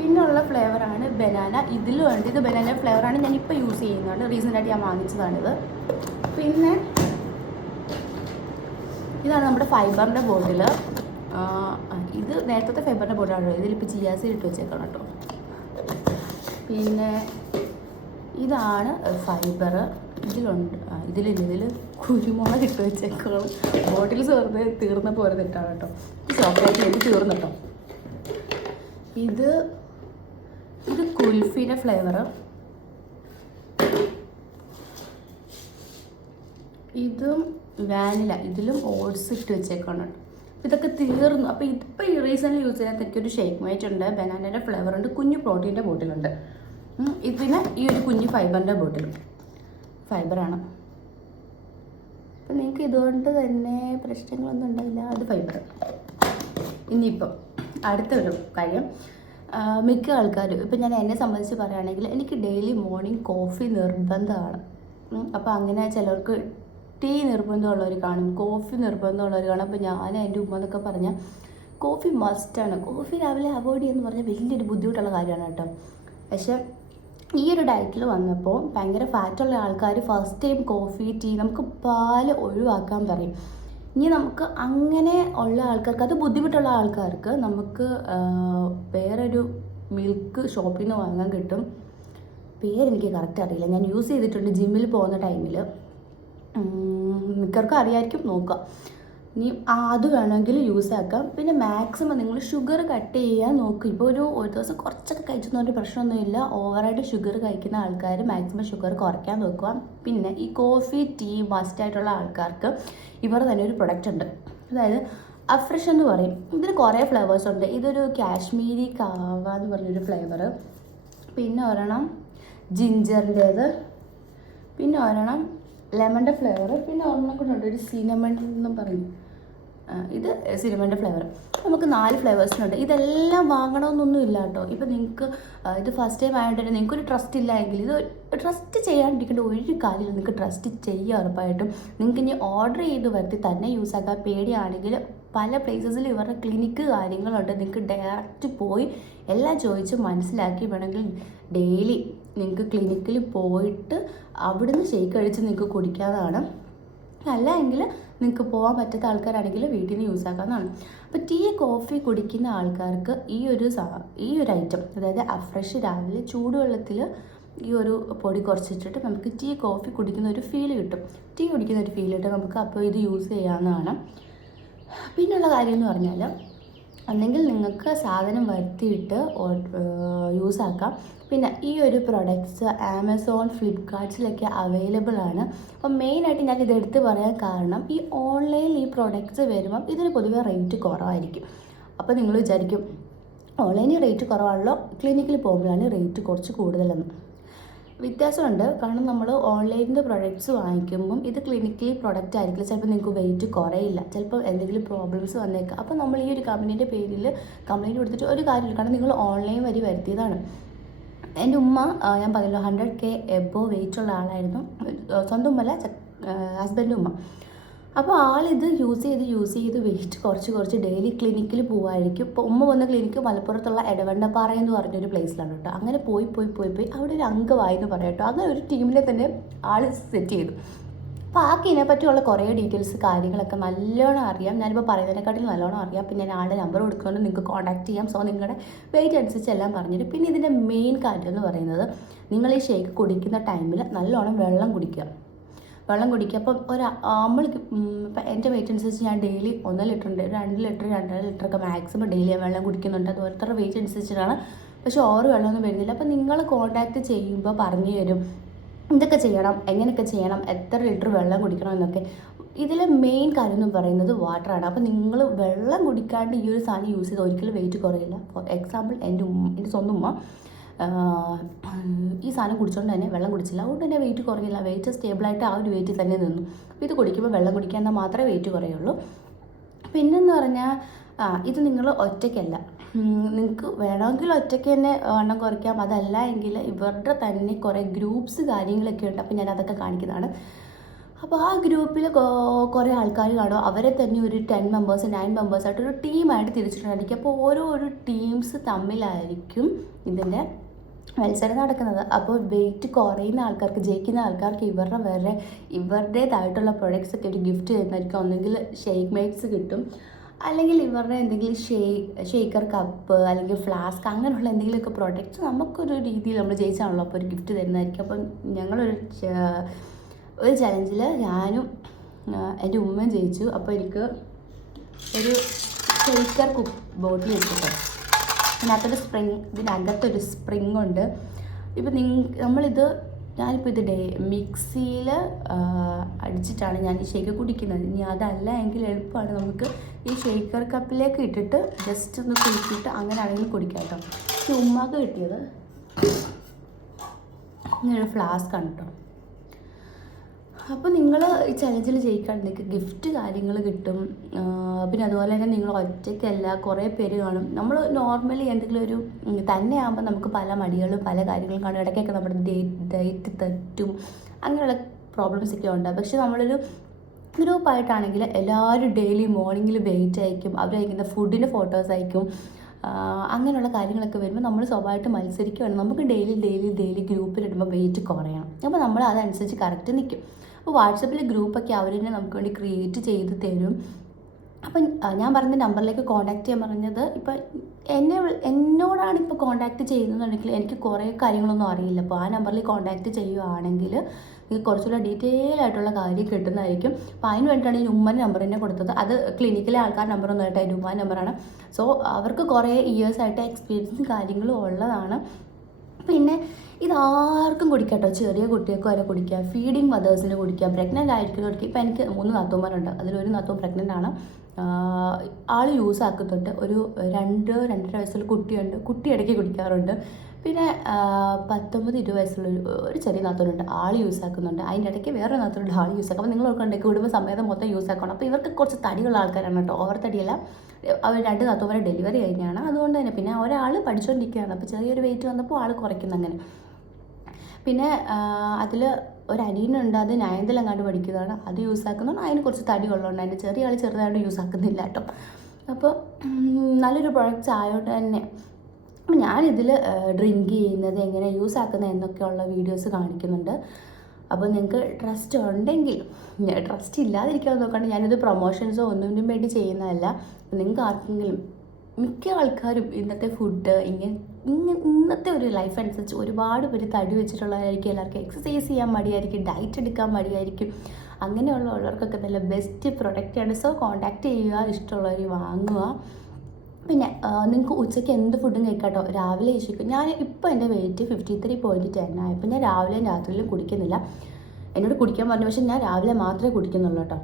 പിന്നുള്ള ഫ്ലേവറാണ് ബനാന ഇതിലും ഉണ്ട് ഇത് ബനാന ഫ്ലേവറാണ് ഞാൻ ഇപ്പോൾ യൂസ് ചെയ്യുന്നതാണ്. റീസെന്റായിട്ട് ഞാൻ വാങ്ങിച്ചതാണിത്. പിന്നെ ഇതാണ് നമ്മുടെ ഫൈബറിന്റെ ബോട്ടിൽ ഇത് നേരത്തെ ഫൈബറിന്റെ ബോട്ടിലാണ് ഇതിലിപ്പോൾ ജിയാസി ഇട്ട് വെച്ചേക്കണം കേട്ടോ. പിന്നെ ഇതാണ് ഫൈബർ ഇതിലുണ്ട്. ഇതിലില്ല. ഇതിൽ കുരുമുളക് ഇട്ട് വെച്ചേക്കണം. ബോട്ടിൽ ചേർന്ന് തീർന്ന പോലെ ഇട്ടാണ് കേട്ടോ. ചോക്ലേറ്റ് ചെയ്ത് തീർന്നിട്ടോ ഇത് ഇത് കുൽഫിയുടെ ഫ്ലേവർ ഇതും വാനില ഇതിലും ഓട്സ് ഇട്ട് വെച്ചേക്കാണ്. ഇതൊക്കെ തീർന്നു. അപ്പോൾ ഇതിപ്പോൾ ഈ റീസെന്റ് യൂസ് ചെയ്യാൻ ഒരു ഷേക്ക് മൈറ്റ് ഉണ്ട്. ബനാനയുടെ ഫ്ലേവർ ഉണ്ട്. കുഞ്ഞു പ്രോട്ടീന്റെ ബോട്ടിലുണ്ട് ഇതിന് ഈ ഒരു കുഞ്ഞു ഫൈബറിന്റെ ബോട്ടിലും ഫൈബറാണ് അപ്പം നിങ്ങൾക്ക് ഇതുകൊണ്ട് തന്നെ പ്രശ്നങ്ങളൊന്നും ഉണ്ടാവില്ല. അത് ഫൈബർ ഇനിയിപ്പം അടുത്തൊരു കാര്യം. മിക്ക ആൾക്കാരും ഇപ്പം ഞാൻ എന്നെ സംബന്ധിച്ച് പറയുകയാണെങ്കിൽ എനിക്ക് ഡെയിലി മോർണിംഗ് കോഫി നിർബന്ധമാണ്. അപ്പോൾ അങ്ങനെ ചിലർക്ക് ടീ നിർബന്ധമുള്ളവർ കാണും കോഫി നിർബന്ധമുള്ളവർ കാണും. അപ്പോൾ ഞാൻ എന്റെ ഉമ്മ എന്നൊക്കെ പറഞ്ഞാൽ കോഫി മസ്റ്റാണ് കോഫി രാവിലെ അവോയ്ഡ് ചെയ്യുമെന്ന് പറഞ്ഞാൽ വലിയൊരു ബുദ്ധിമുട്ടുള്ള കാര്യമാണ് കേട്ടോ. പക്ഷേ ഈ ഒരു ഡയറ്റിൽ വന്നപ്പോൾ ഭയങ്കര ഫാറ്റുള്ള ആൾക്കാർ ഫസ്റ്റ് ടൈം കോഫി ടീ നമുക്ക് പാൽ ഒഴിവാക്കാൻ പറയും. ഇനി നമുക്ക് അങ്ങനെ ഉള്ള ആൾക്കാർക്ക് അത് ബുദ്ധിമുട്ടുള്ള ആൾക്കാർക്ക് നമുക്ക് വേറൊരു മിൽക്ക് ഷോപ്പിൽ നിന്ന് വാങ്ങാൻ കിട്ടും. പേരെനിക്ക് കറക്റ്റ് അറിയില്ല. ഞാൻ യൂസ് ചെയ്തിട്ടുണ്ട് ജിമ്മിൽ പോകുന്ന ടൈമിൽ മിക്കവർക്കും അറിയായിരിക്കും നോക്കുക ഇനി അത് വേണമെങ്കിൽ യൂസ് ആക്കാം. പിന്നെ മാക്സിമം നിങ്ങൾ ഷുഗർ കട്ട് ചെയ്യാൻ നോക്കുക ഇപ്പോൾ ഒരു ഒരു ദിവസം കുറച്ചൊക്കെ കഴിച്ചെന്ന് പറഞ്ഞ പ്രശ്നമൊന്നുമില്ല. ഓവറായിട്ട് ഷുഗർ കഴിക്കുന്ന ആൾക്കാർ മാക്സിമം ഷുഗർ കുറയ്ക്കാൻ നോക്കുക. പിന്നെ ഈ കോഫി ടീ മസ്റ്റ് ആയിട്ടുള്ള ആൾക്കാർക്ക് ഇവർ തന്നെ ഒരു പ്രൊഡക്റ്റ് ഉണ്ട്. അതായത് അഫ്രഷ് എന്ന് പറയും. ഇതിന് കുറേ ഫ്ലേവേഴ്സ് ഉണ്ട്. ഇതൊരു കാശ്മീരി കാവ എന്ന് പറഞ്ഞൊരു ഫ്ലേവർ പിന്നെ ഒരെണ്ണം ജിഞ്ചറിന്റേത്. പിന്നെ ഒരെണ്ണം ലെമണിന്റെ ഫ്ലേവർ പിന്നെ ഒരെണ്ണം കൂടെ ഉണ്ട്. ഒരു സിനമൺ എന്നും പറയും. ഇത് സിനിമന്റെ ഫ്ലേവർ. നമുക്ക് നാല് ഫ്ലേവേഴ്സിനുണ്ട്. ഇതെല്ലാം വാങ്ങണമെന്നൊന്നും ഇല്ല കേട്ടോ. ഇപ്പം നിങ്ങൾക്ക് ഇത് ഫസ്റ്റ് ടൈം ആയതുകൊണ്ട് തന്നെ നിങ്ങൾക്ക് ഒരു ട്രസ്റ്റ് ഇല്ല എങ്കിൽ ഇത് ട്രസ്റ്റ് ചെയ്യാണ്ടിരിക്കേണ്ട ഒരു കാര്യമില്ല. നിങ്ങൾക്ക് ട്രസ്റ്റ് ചെയ്യുക ഉറപ്പായിട്ടും. നിങ്ങൾക്ക് ഇനി ഓർഡർ ചെയ്ത് വരുത്തി തന്നെ യൂസ് ആക്കാൻ പേടിയാണെങ്കിൽ പല പ്ലേസസിൽ ഇവരുടെ ക്ലിനിക്ക് കാര്യങ്ങളുണ്ട്. നിങ്ങൾക്ക് ഡയറക്റ്റ് പോയി എല്ലാം ചോദിച്ച് മനസ്സിലാക്കി വേണമെങ്കിൽ ഡെയിലി നിങ്ങൾക്ക് ക്ലിനിക്കിൽ പോയിട്ട് അവിടുന്ന് ഷെയ്ക്ക് കഴിച്ച് നിങ്ങൾക്ക് കുടിക്കാതാണ് അല്ല എങ്കിൽ നിങ്ങൾക്ക് പോകാൻ പറ്റാത്ത ആൾക്കാരാണെങ്കിൽ വീട്ടിൽ നിന്ന് യൂസ് ആക്കാവുന്നതാണ്. അപ്പോൾ ടീ കോഫി കുടിക്കുന്ന ആൾക്കാർക്ക് ഈ ഒരു ഈ ഒരു ഐറ്റം അതായത് അഫ്രഷ് രാവിലെ ചൂടുവെള്ളത്തിൽ ഈ ഒരു പൊടി കുറച്ചിട്ടിട്ട് നമുക്ക് ടീ കോഫി കുടിക്കുന്ന ഒരു ഫീൽ കിട്ടും. ടീ കുടിക്കുന്ന ഒരു ഫീൽ കിട്ടും. നമുക്ക് അപ്പോൾ ഇത് യൂസ് ചെയ്യാവുന്നതാണ്. പിന്നെയുള്ള കാര്യം എന്ന് പറഞ്ഞാൽ അല്ലെങ്കിൽ നിങ്ങൾക്ക് സാധനം വരുത്തിയിട്ട് യൂസ് ആക്കാം പിന്നെ ഈ ഒരു പ്രൊഡക്ട്സ് ആമസോൺ ഫ്ലിപ്കാർട്ട്സിലൊക്കെ അവൈലബിൾ ആണ്. അപ്പം മെയിനായിട്ട് ഞാൻ ഇത് എടുത്ത് പറയാൻ കാരണം ഈ ഓൺലൈനിൽ ഈ പ്രൊഡക്ട്സ് വരുമ്പം ഇതിന് പൊതുവെ റേറ്റ് കുറവായിരിക്കും. അപ്പോൾ നിങ്ങൾ വിചാരിക്കും ഓൺലൈനിൽ റേറ്റ് കുറവാണല്ലോ ക്ലിനിക്കിൽ പോകുമ്പോഴാണ് റേറ്റ് കുറച്ച് കൂടുതലെന്ന്. വ്യത്യാസമുണ്ട്. കാരണം നമ്മൾ ഓൺലൈനിന്റെ പ്രൊഡക്ട്സ് വാങ്ങിക്കുമ്പം ഇത് ക്ലിനിക്കലി പ്രൊഡക്റ്റ് ആയിരിക്കില്ല. ചിലപ്പോൾ നിങ്ങൾക്ക് വെയിറ്റ് കുറയില്ല. ചിലപ്പോൾ എന്തെങ്കിലും പ്രോബ്ലംസ് വന്നേക്കാം. അപ്പോൾ നമ്മൾ ഈ ഒരു കമ്പനീന്റെ പേരിൽ കംപ്ലയിന്റ് കൊടുത്തിട്ട് ഒരു കാര്യമില്ല. കാരണം നിങ്ങൾ ഓൺലൈൻ വരി വരുത്തിയതാണ്. എന്റെ ഉമ്മ ഞാൻ പറഞ്ഞല്ലോ ഹൺഡ്രഡ് കെ എബോ വെയിറ്റ് ഉള്ള ആളായിരുന്നു. സ്വന്തം ഉമ്മല്ല ഹസ്ബൻഡ് ഉമ്മ. അപ്പോൾ ആളിത് യൂസ് ചെയ്ത് യൂസ് ചെയ്ത് വെയിറ്റ് കുറച്ച് കുറച്ച് ഡെയിലി ക്ലിനിക്കിൽ പോവായിരിക്കും. ഇപ്പോൾ ഉമ്മ വന്ന ക്ലിനിക്ക് മലപ്പുറത്തുള്ള എടവണ്ണപ്പാറ എന്ന് പറഞ്ഞൊരു പ്ലേസിലാണ് കേട്ടോ. അങ്ങനെ പോയി പോയി പോയി പോയി അവിടെ ഒരു അംഗമായി എന്ന് പറയാം കേട്ടോ. അങ്ങനെ ഒരു ടീമിനെ തന്നെ ആൾ സെറ്റ് ചെയ്തു. അപ്പോൾ ആൾക്ക് ഇതിനെപ്പറ്റിയുള്ള കുറേ ഡീറ്റെയിൽസ് കാര്യങ്ങളൊക്കെ നല്ലോണം അറിയാം. ഞാനിപ്പോൾ പറയുന്നതിനെക്കാട്ടിലും നല്ലോണം അറിയാം. പിന്നെ ഞാൻ ആളുടെ നമ്പർ കൊടുക്കുന്നുണ്ട്. നിങ്ങൾക്ക് കോൺടാക്ട് ചെയ്യാം. സോ നിങ്ങളുടെ വെയിറ്റ് അനുസരിച്ച് എല്ലാം പറഞ്ഞിട്ട്. പിന്നെ ഇതിന്റെ മെയിൻ കാര്യം എന്ന് പറയുന്നത് നിങ്ങൾ ഈ ഷേക്ക് കുടിക്കുന്ന ടൈമിൽ നല്ലോണം വെള്ളം കുടിക്കുക. വെള്ളം കുടിക്കുക. അപ്പം ഒരു നമ്മൾ ഇപ്പം എന്റെ വെയിറ്റ് അനുസരിച്ച് ഞാൻ ഡെയിലി ഒന്നര ലിറ്റർ ഉണ്ട്. രണ്ട് ലിറ്റർ രണ്ടര ലിറ്റർ ഒക്കെ മാക്സിമം ഡെയിലി വെള്ളം കുടിക്കുന്നുണ്ട്. അത് ഓരോരുത്തരുടെ വെയിറ്റ് അനുസരിച്ചിട്ടാണ്. പക്ഷേ ഓറ് വെള്ളമൊന്നും വരുന്നില്ല. അപ്പം നിങ്ങൾ കോൺടാക്ട് ചെയ്യുമ്പോൾ പറഞ്ഞു തരും. എന്തൊക്കെ ചെയ്യണം എങ്ങനെയൊക്കെ ചെയ്യണം എത്ര ലിറ്റർ വെള്ളം കുടിക്കണം എന്നൊക്കെ. ഇതിലെ മെയിൻ കാര്യം എന്ന് പറയുന്നത് വാട്ടറാണ് അപ്പോൾ നിങ്ങൾ വെള്ളം കുടിക്കാണ്ട് ഈ ഒരു സാധനം യൂസ് ചെയ്ത് ഒരിക്കലും വെയിറ്റ് കുറയില്ല. ഫോർ എക്സാമ്പിൾ എന്റെ ഉമ്മ എന്റെ സ്വന്തം ഉമ്മ ഈ സാധനം കുടിച്ചുകൊണ്ട് തന്നെ വെള്ളം കുടിച്ചില്ല. അതുകൊണ്ട് തന്നെ വെയിറ്റ് കുറയില്ല വെയിറ്റ് സ്റ്റേബിളായിട്ട് ആ ഒരു വെയിറ്റിൽ തന്നെ നിന്നു. അപ്പോൾ ഇത് കുടിക്കുമ്പോൾ വെള്ളം കുടിക്കാൻ മാത്രമേ വെയിറ്റ് കുറയുള്ളൂ. പിന്നെന്ന് പറഞ്ഞാൽ ഇത് നിങ്ങൾ ഒറ്റയ്ക്കല്ല. നിങ്ങൾക്ക് വേണമെങ്കിൽ ഒറ്റയ്ക്ക് തന്നെ വണ്ണം കുറയ്ക്കാം. അതല്ല എങ്കിൽ ഇവരുടെ തന്നെ കുറേ ഗ്രൂപ്പ്സ് കാര്യങ്ങളൊക്കെ ഉണ്ട്. അപ്പോൾ ഞാൻ അതൊക്കെ കാണിക്കുന്നതാണ്. അപ്പോൾ ആ ഗ്രൂപ്പിൽ കുറേ ആൾക്കാർ കാണും. അവരെ തന്നെ ഒരു ടെൻ മെമ്പേഴ്സ് നയൻ മെമ്പേഴ്സ് ആയിട്ട് ഒരു ടീമായിട്ട് തിരിച്ചിട്ടുണ്ടായിരിക്കും. അപ്പോൾ ഓരോ ഒരു ടീംസ് തമ്മിലായിരിക്കും ഇതിന്റെ മത്സരം നടക്കുന്നത്. അപ്പോൾ വെയിറ്റ് കുറയുന്ന ആൾക്കാർക്ക് ജയിക്കുന്ന ആൾക്കാർക്ക് ഇവരുടെ വേറെ ഇവരുടേതായിട്ടുള്ള പ്രൊഡക്ട്സ് ഒക്കെ ഒരു ഗിഫ്റ്റ് ചെയ്യുന്നതായിരിക്കും ഒന്നെങ്കിൽ ഷെയ്ക്ക് മേക്സ് കിട്ടും. അല്ലെങ്കിൽ ഇവരുടെ എന്തെങ്കിലും ഷെയ് ഷെയ്ക്കർ കപ്പ് അല്ലെങ്കിൽ ഫ്ലാസ്ക് അങ്ങനെയുള്ള എന്തെങ്കിലുമൊക്കെ പ്രോഡക്റ്റ്സ് നമുക്കൊരു രീതിയിൽ നമ്മൾ ജയിച്ചാണല്ലോ അപ്പോൾ ഒരു ഗിഫ്റ്റ് തരുന്നതായിരിക്കും. അപ്പം ഞങ്ങളൊരു ഒരു ചലഞ്ചിൽ ഞാനും എന്റെ ഉമ്മയും ജയിച്ചു. അപ്പോൾ എനിക്ക് ഒരു ഷെയ്ക്കർ കുക്ക് ബോട്ടിൽ വെച്ചിട്ട് ഇതിനകത്തൊരു സ്പ്രിങ് ഇതിനകത്തൊരു സ്പ്രിങ് ഉണ്ട്. ഇപ്പം നിങ്ങൾ നമ്മളിത് ഞാനിപ്പോൾ ഇത് ഡേ മിക്സിയിൽ അടിച്ചിട്ടാണ് ഞാൻ ഈ ഷേക്ക് കുടിക്കുന്നത്. ഇനി അതല്ല എങ്കിൽ എളുപ്പമാണ് നമുക്ക് ഈ ഷേക്കർ കപ്പിലേക്ക് ഇട്ടിട്ട് ജസ്റ്റ് ഒന്ന് കുടിച്ചിട്ട് അങ്ങനെ ആണെങ്കിൽ കുടിക്കാം കേട്ടോ. ഈ ഉമ്മാക്ക് കിട്ടിയത്? ഇങ്ങനൊരു ഫ്ലാസ്ക് ആണ് കേട്ടോ. അപ്പോൾ നിങ്ങൾ ഈ ചലഞ്ചിൽ ജയിക്കുകയാണെങ്കിൽ നിങ്ങൾക്ക് ഗിഫ്റ്റ് കാര്യങ്ങൾ കിട്ടും. പിന്നെ അതുപോലെ തന്നെ നിങ്ങൾ ഒറ്റയ്ക്കല്ല കുറേ പേര് കാണും. നമ്മൾ നോർമലി എന്തെങ്കിലും ഒരു തന്നെയാകുമ്പോൾ നമുക്ക് പല മടികളും പല കാര്യങ്ങളും കാണും. ഇടയ്ക്കൊക്കെ നമ്മുടെ ഡേറ്റ് ഡേറ്റ് തെറ്റും അങ്ങനെയുള്ള പ്രോബ്ലംസ് ഒക്കെ ഉണ്ട്. പക്ഷെ നമ്മളൊരു ഗ്രൂപ്പായിട്ടാണെങ്കിൽ എല്ലാവരും ഡെയിലി മോർണിംഗിൽ വെയിറ്റ് അയക്കും അയക്കുന്ന ഫുഡിന്റെ ഫോട്ടോസ് അയക്കും അങ്ങനെയുള്ള കാര്യങ്ങളൊക്കെ വരുമ്പോൾ നമ്മൾ സ്വാഭാവികമായിട്ട് മത്സരിക്കുകയാണ് നമുക്ക് ഡെയിലി ഡെയിലി ഡെയിലി ഗ്രൂപ്പിലിടുമ്പോൾ വെയിറ്റ് കുറയണം. അപ്പോൾ നമ്മൾ അതനുസരിച്ച് കറക്റ്റ് നിൽക്കും അപ്പോൾ വാട്സപ്പിൽ ഗ്രൂപ്പൊക്കെ അവർ തന്നെ നമുക്ക് വേണ്ടി ക്രിയേറ്റ് ചെയ്ത് തരും. അപ്പം ഞാൻ പറഞ്ഞ നമ്പറിലേക്ക് കോൺടാക്ട് ചെയ്യാൻ പറഞ്ഞത് ഇപ്പം എന്നെ എന്നോടാണ് ഇപ്പോൾ കോൺടാക്ട് ചെയ്യുന്നതെന്നുണ്ടെങ്കിൽ എനിക്ക് കുറേ കാര്യങ്ങളൊന്നും അറിയില്ല. അപ്പോൾ ആ നമ്പറിൽ കോൺടാക്ട് ചെയ്യുവാണെങ്കിൽ നിങ്ങൾക്ക് കുറച്ചുകൂടെ ഡീറ്റെയിൽ ആയിട്ടുള്ള കാര്യം കിട്ടുന്നതായിരിക്കും. അപ്പോൾ അതിന് വേണ്ടിയിട്ടാണ് ഈ ഉമ്മൻ നമ്പർ തന്നെ കൊടുത്തത്. അത് ക്ലിനിക്കിലെ ആൾക്കാർ നമ്പറൊന്നും ആയിട്ട് അതിന്റെ ഉമ്മാൻ നമ്പറാണ് സോ അവർക്ക് കുറേ ഇയേഴ്സായിട്ട് എക്സ്പീരിയൻസും കാര്യങ്ങളും ഉള്ളതാണ്. പിന്നെ ഇതാർക്കും കുടിക്കാം കേട്ടോ ചെറിയ കുട്ടികൾക്ക് വരെ കുടിക്കാം ഫീഡിങ് മദേഴ്സിന് കുടിക്കാം പ്രഗ്നന്റ് ആയിരിക്കുന്നവർക്ക് ഇപ്പം എനിക്ക് മൂന്ന് നാത്തൂന്മാരുണ്ട്. അതിലൊരു നാത്തൂൻ പ്രഗ്നന്റ് ആണ്. ആൾ യൂസ് ആക്കുന്നുണ്ട് ഒരു രണ്ട് രണ്ടര വയസ്സുള്ള കുട്ടിയുണ്ട്. കുട്ടി ഇടയ്ക്ക് കുടിക്കാറുണ്ട്. പിന്നെ പത്തൊമ്പത് ഇരുപത് വയസ്സുള്ള ഒരു ചെറിയ നാത്തൂനുണ്ട്. ആൾ യൂസ് ആക്കുന്നുണ്ട്. അതിന്റെ ഇടയ്ക്ക് വേറെ നാത്തൂനുണ്ട്. ആൾ യൂസ് ആക്കും. അപ്പോൾ നിങ്ങൾ ഓർക്കുന്നുണ്ടെങ്കിൽ കുടുംബ സമേതം മൊത്തം യൂസ് ആക്കണം. അപ്പോൾ ഇവർക്ക് കുറച്ച് തടിയുള്ള ആൾക്കാരാണ് കേട്ടോ. ഓവർ തടിയല്ല. അവർ രണ്ട് വരെ ഡെലിവറി കഴിഞ്ഞാണ്. അതുകൊണ്ട് തന്നെ പിന്നെ ഒരാൾ പഠിച്ചുകൊണ്ടിരിക്കുകയാണ് അപ്പോൾ ചെറിയൊരു വെയിറ്റ് വന്നപ്പോൾ ആൾ കുറയ്ക്കുന്നു അങ്ങനെ. പിന്നെ അതിൽ ഒരു അനിയനുണ്ട്. അത് കണ്ട് പഠിക്കുന്നതാണ്. അത് യൂസ് ആക്കുന്നതാണ് അതിന് കുറച്ച് തടി ഉള്ളതുകൊണ്ട് അതിന്റെ ചെറിയ ആൾ ചെറുതായിട്ട് യൂസ് ആക്കുന്നില്ല കേട്ടോ. അപ്പോൾ നല്ലൊരു പ്രൊഡക്റ്റ്സ് ആയതുകൊണ്ട് തന്നെ. അപ്പം ഞാനിതിൽ ഡ്രിങ്ക് ചെയ്യുന്നത് എങ്ങനെ യൂസ് ആക്കുന്നത് എന്നൊക്കെയുള്ള വീഡിയോസ് കാണിക്കുന്നുണ്ട്. അപ്പോൾ നിങ്ങൾക്ക് ട്രസ്റ്റ് ഉണ്ടെങ്കിൽ ട്രസ്റ്റ് ഇല്ലാതിരിക്കാൻ നോക്കാണ്ട് ഞാനിത് പ്രൊമോഷൻസോ ഒന്നിനും വേണ്ടി ചെയ്യുന്നതല്ല. നിങ്ങൾക്ക് ആർക്കെങ്കിലും മിക്ക ആൾക്കാരും ഇന്നത്തെ ഫുഡ് ഇങ്ങനെ ഇങ്ങനെ ഇന്നത്തെ ഒരു ലൈഫ് അനുസരിച്ച് ഒരുപാട് പേര് തടി വെച്ചിട്ടുള്ളവരായിരിക്കും. എല്ലാവർക്കും എക്സസൈസ് ചെയ്യാൻ മടിയായിരിക്കും ഡയറ്റ് എടുക്കാൻ മടിയായിരിക്കും. അങ്ങനെയുള്ള ഉള്ളവർക്കൊക്കെ നല്ല ബെസ്റ്റ് പ്രൊഡക്റ്റാണ് സോ കോൺടാക്ട് ചെയ്യുക ഇഷ്ടമുള്ളവർ വാങ്ങുക. പിന്നെ നിങ്ങൾക്ക് ഉച്ചയ്ക്ക് എന്ത് ഫുഡും കഴിക്കാട്ടോ? രാവിലെ ഇശിക്കും ഞാൻ ഇപ്പോൾ എന്റെ weight fifty three point ten ആയപ്പോൾ ഞാൻ രാവിലെയും രാത്രിയിലും കുടിക്കുന്നില്ല. എന്നോട് കുടിക്കാൻ പറഞ്ഞു. പക്ഷേ ഞാൻ രാവിലെ മാത്രമേ കുടിക്കുന്നുള്ളൂ കേട്ടോ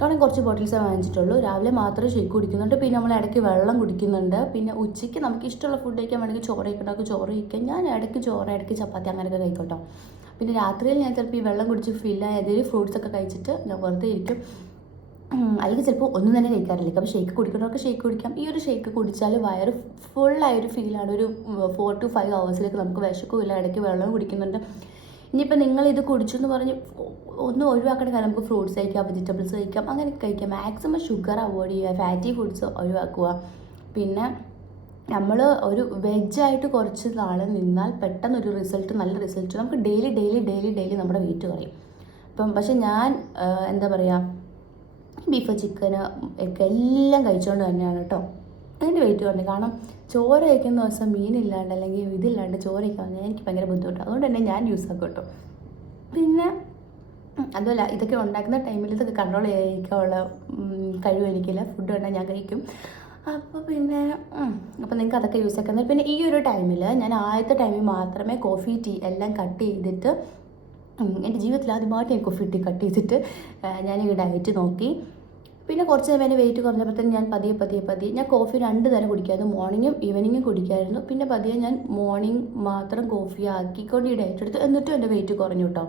കാരണം കുറച്ച് ബോട്ടിൽസേ വാങ്ങിച്ചിട്ടുള്ളൂ. രാവിലെ മാത്രമേ ഷേക്ക് കുടിക്കുന്നുണ്ട്. പിന്നെ നമ്മൾ ഇടയ്ക്ക് വെള്ളം കുടിക്കുന്നുണ്ട്. പിന്നെ ഉച്ചയ്ക്ക് നമുക്ക് ഇഷ്ടമുള്ള ഫുഡ് കഴിക്കാൻ വേണമെങ്കിൽ ചോറ് കഴിക്കണമെങ്കിൽ ചോറ് കഴിക്കാം. ഞാൻ ഇടയ്ക്ക് ചോറ് ഇടയ്ക്ക് ചപ്പാത്തി അങ്ങനെയൊക്കെ കഴിക്കട്ടോ പിന്നെ രാത്രിയിൽ ഞാൻ ചിലപ്പോൾ ഈ വെള്ളം കുടിച്ച് ഫില്ലായ ആയതിൽ ഫ്രൂട്ട്സ് ഒക്കെ കഴിച്ചിട്ട് ഞാൻ വെറുതെ ഇരിക്കും. അല്ലെങ്കിൽ ചിലപ്പോൾ ഒന്നും തന്നെ കഴിക്കാറില്ല. അപ്പോൾ ഷേക്ക് കുടിക്കുന്നവർക്ക് ഷേക്ക് കുടിക്കാം. ഈ ഒരു ഷേക്ക് കുടിച്ചാൽ വയറ് ഫുള്ളായൊരു ഫീലാണ് ഒരു ഫോർ ടു ഫൈവ് ഹവേഴ്സിലേക്ക് നമുക്ക് വിശക്കുമില്ല ഇടയ്ക്ക് വെള്ളം കുടിക്കുന്നുണ്ട്. ഇനിയിപ്പോൾ നിങ്ങൾ ഇത് കുടിച്ചു എന്ന് പറഞ്ഞ് ഒന്നും ഒഴിവാക്കേണ്ട കാര്യം നമുക്ക് ഫ്രൂട്ട്സ് കഴിക്കാം വെജിറ്റബിൾസ് കഴിക്കാം അങ്ങനെ കഴിക്കാം. മാക്സിമം ഷുഗർ അവോയ്ഡ് ചെയ്യുക ഫാറ്റി ഫുഡ്സ് ഒഴിവാക്കുക. പിന്നെ നമ്മൾ ഒരു വെജായിട്ട് കുറച്ച് നാൾ നിന്നാൽ പെട്ടെന്ന് ഒരു റിസൾട്ട് നല്ല റിസൾട്ട് നമുക്ക് ഡെയിലി ഡെയിലി ഡെയിലി ഡെയിലി നമ്മുടെ വെയിറ്റ് കുറയും. അപ്പം പക്ഷെ ഞാൻ എന്താ പറയുക ബീഫ് ചിക്കന് ഒക്കെ എല്ലാം കഴിച്ചുകൊണ്ട് തന്നെയാണ് കേട്ടോ അതിന്റെ വെയിറ്റ് കുറഞ്ഞു. കാരണം ചോറ് കഴിക്കുന്ന ദിവസം മീനില്ലാണ്ട് അല്ലെങ്കിൽ ഇതില്ലാണ്ട് കഴിക്കാൻ പറഞ്ഞാൽ എനിക്ക് ഭയങ്കര ബുദ്ധിമുട്ടാണ്. അതുകൊണ്ട് തന്നെ ഞാൻ യൂസ് ആക്കും കേട്ടോ പിന്നെ അതുമല്ല ഇതൊക്കെ ഉണ്ടാക്കുന്ന ടൈമിൽ ഇതൊക്കെ കൺട്രോൾ ചെയ്യാനുള്ള കഴിവ് എനിക്കില്ല. ഫുഡ് വേണ്ടാൽ ഞാൻ കഴിക്കും. അപ്പോൾ പിന്നെ അപ്പോൾ നിങ്ങൾക്ക് അതൊക്കെ യൂസ് ആക്കുന്നത് പിന്നെ ഈ ഒരു ടൈമിൽ ഞാൻ ആദ്യത്തെ ടൈമിൽ മാത്രമേ കോഫി ടീ എല്ലാം കട്ട് ചെയ്തിട്ട് എന്റെ ജീവിതത്തിൽ ആദ്യമായിട്ട് എനിക്ക് കോഫി ടീ കട്ട് ചെയ്തിട്ട് ഞാൻ ഈ ഡയറ്റ് നോക്കി. പിന്നെ കുറച്ച് നേരം എന്റെ വെയിറ്റ് കുറഞ്ഞപ്പോഴത്തേന് ഞാൻ പതിയെ പതിയെ പതിയെ ഞാൻ കോഫി രണ്ട് തരം കുടിക്കായിരുന്നു. മോർണിംഗും ഈവനിങ്ങും കുടിക്കായിരുന്നു. പിന്നെ പതിയെ ഞാൻ മോർണിംഗ് മാത്രം കോഫി ആക്കിക്കൊണ്ട് ഈ ഡയറ്റ് എടുത്തു. എന്നിട്ടും എന്റെ വെയിറ്റ് കുറഞ്ഞു കേട്ടോ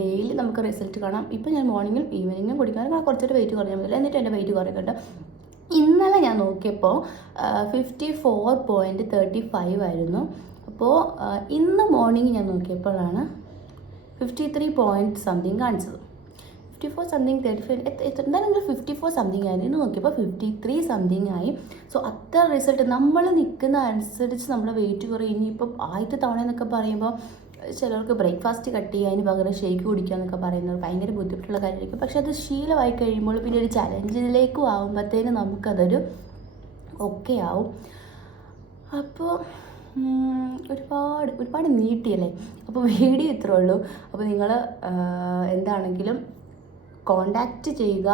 ഡെയിലി നമുക്ക് റിസൾട്ട് കാണാം. ഇപ്പം ഞാൻ മോർണിംഗും ഈവനിങ്ങും കുടിക്കാൻ കുറച്ചൊരു വെയിറ്റ് കുറഞ്ഞാൽ മതി. എന്നിട്ട് എന്റെ വെയിറ്റ് കുറയുന്നുണ്ട് ഇന്നലെ ഞാൻ നോക്കിയപ്പോൾ fifty four point thirty five ആയിരുന്നു. അപ്പോൾ ഇന്ന് മോർണിംഗ് ഞാൻ നോക്കിയപ്പോഴാണ് ഫിഫ്റ്റി ത്രീ പോയിന്റ് സംതിങ് കാണിച്ചത്. Fifty four something thirty five എന്തായാലും ഫിഫ്റ്റി ഫോർ സംതിങ് ആയിരുന്നു നോക്കിയപ്പോൾ ഫിഫ്റ്റി ത്രീ സംതിങ് ആയി. സോ അത്ര റിസൾട്ട് നമ്മൾ നിൽക്കുന്ന അനുസരിച്ച് നമ്മുടെ വെയിറ്റ് കുറയും. ഇനിയിപ്പോൾ ആദ്യത്തെ തവണ എന്നൊക്കെ പറയുമ്പോൾ ചിലർക്ക് ബ്രേക്ക്ഫാസ്റ്റ് കട്ട് ചെയ്യുക പകരം ഷേക്ക് കുടിക്കുക എന്നൊക്കെ പറയുന്നത് ഭയങ്കര ബുദ്ധിമുട്ടുള്ള കാര്യമായിരിക്കും. പക്ഷേ അത് ശീലമായി കഴിയുമ്പോൾ പിന്നെ ഒരു ചലഞ്ചിലേക്കും ആകുമ്പോഴത്തേനും നമുക്കതൊരു ഓക്കെ ആവും. അപ്പോൾ ഒരുപാട് ഒരുപാട് നീട്ടിയല്ലേ? അപ്പോൾ വീഡിയോ ഇത്രേ ഉള്ളൂ. അപ്പോൾ നിങ്ങൾ എന്താണെങ്കിലും കോണ്ടാക്റ്റ് ചെയ്യുക